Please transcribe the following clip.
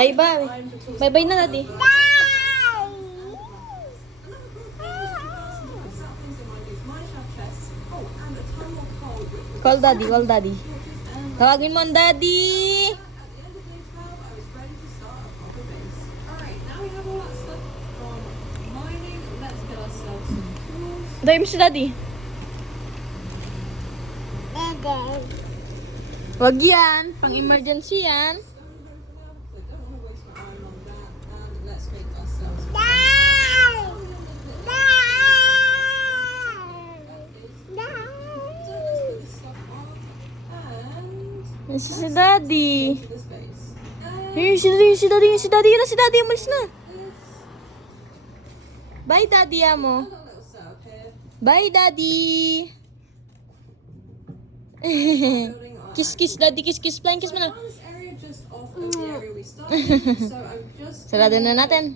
Bye-bye. Bye-bye na, Daddy. Call Daddy, call Daddy. Tawagin mo ang Daddy. Dahil mo si Daddy. Wag yan. Pang-emergency yan. Nasa si Daddy. Hey, si Daddy. Yun na si Daddy. Umalis na. Bye, Daddy, amo. Bye, Daddy. Kiss, Daddy. Kiss. Flying kiss mo na. Sarado na natin.